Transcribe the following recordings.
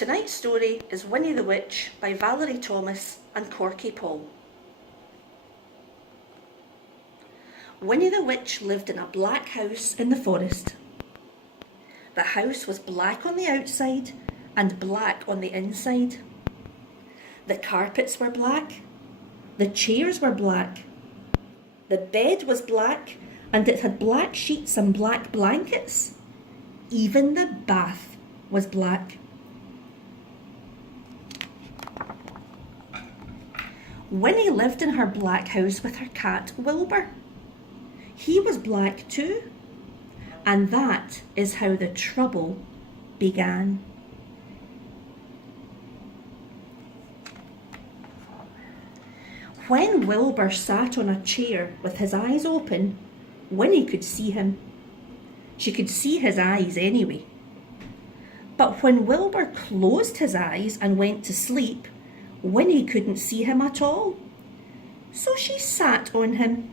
Tonight's story is Winnie the Witch by Valerie Thomas and Corky Paul. Winnie the Witch lived in a black house in the forest. The house was black on the outside and black on the inside. The carpets were black, the chairs were black, the bed was black and it had black sheets and black blankets. Even the bath was black. Winnie lived in her black house with her cat Wilbur. He was black too, and that is how the trouble began. When Wilbur sat on a chair with his eyes open, Winnie could see him. She could see his eyes anyway. But when Wilbur closed his eyes and went to sleep, Winnie couldn't see him at all. So she sat on him.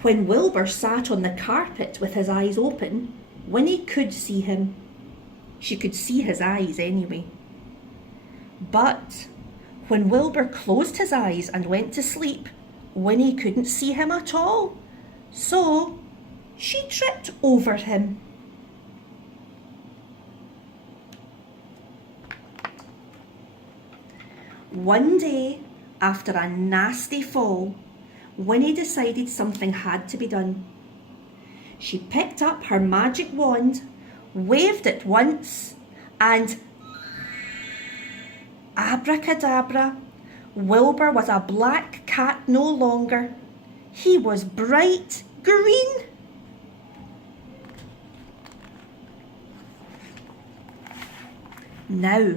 When Wilbur sat on the carpet with his eyes open, Winnie could see him. She could see his eyes anyway. But when Wilbur closed his eyes and went to sleep, Winnie couldn't see him at all. So she tripped over him. One day, after a nasty fall, Winnie decided something had to be done. She picked up her magic wand, waved it once, and abracadabra, Wilbur was a black cat no longer. He was bright green. Now,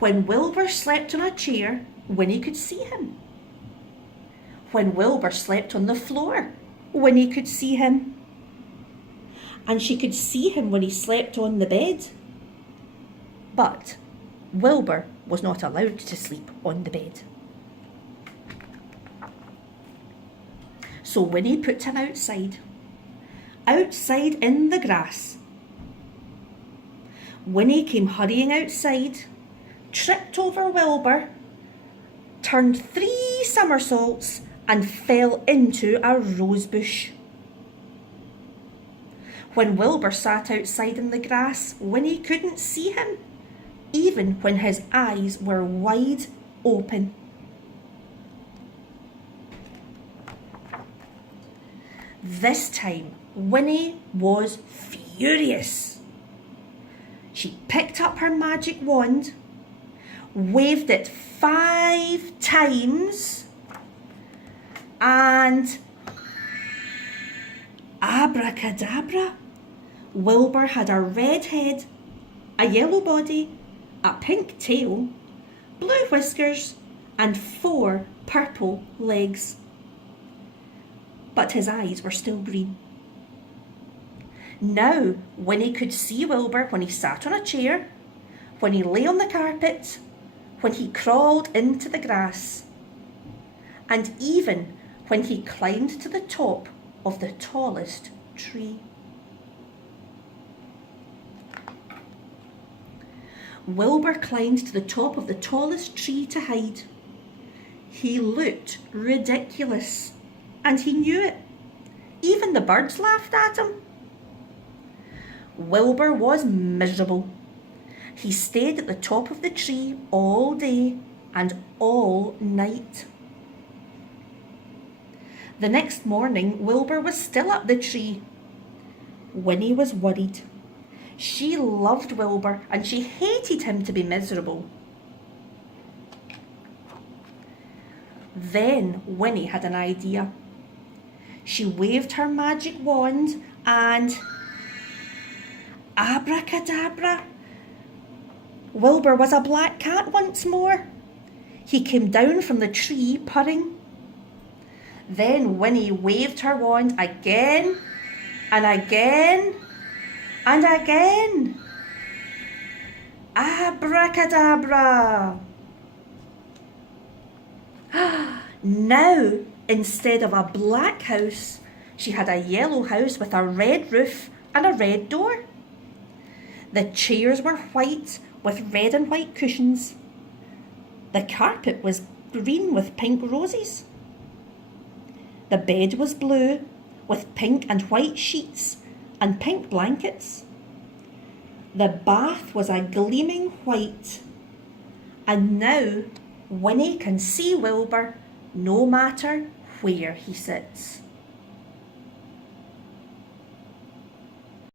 when Wilbur slept on a chair, Winnie could see him. When Wilbur slept on the floor, Winnie could see him. And she could see him when he slept on the bed. But Wilbur was not allowed to sleep on the bed. So Winnie put him outside in the grass. Winnie came hurrying outside, tripped over Wilbur, turned 3 somersaults and fell into a rose bush. When Wilbur sat outside in the grass, Winnie couldn't see him, even when his eyes were wide open. This time, Winnie was furious. She picked up her magic wand, waved it 5 times, and abracadabra, Wilbur had a red head, a yellow body, a pink tail, blue whiskers, and 4 purple legs. But his eyes were still green. Now Winnie could see Wilbur when he sat on a chair, when he lay on the carpet, when he crawled into the grass, and even when he climbed to the top of the tallest tree. Wilbur climbed to the top of the tallest tree to hide. He looked ridiculous, and he knew it. Even the birds laughed at him. Wilbur was miserable. He stayed at the top of the tree all day and all night. The next morning, Wilbur was still up the tree. Winnie was worried. She loved Wilbur and she hated him to be miserable. Then Winnie had an idea. She waved her magic wand and abracadabra, Wilbur was a black cat once more. He came down from the tree purring. Then Winnie waved her wand again and again and again. Abracadabra. Now, instead of a black house, she had a yellow house with a red roof and a red door. The chairs were white with red and white cushions. The carpet was green with pink roses. The bed was blue with pink and white sheets and pink blankets. The bath was a gleaming white. And now Winnie can see Wilbur no matter where he sits.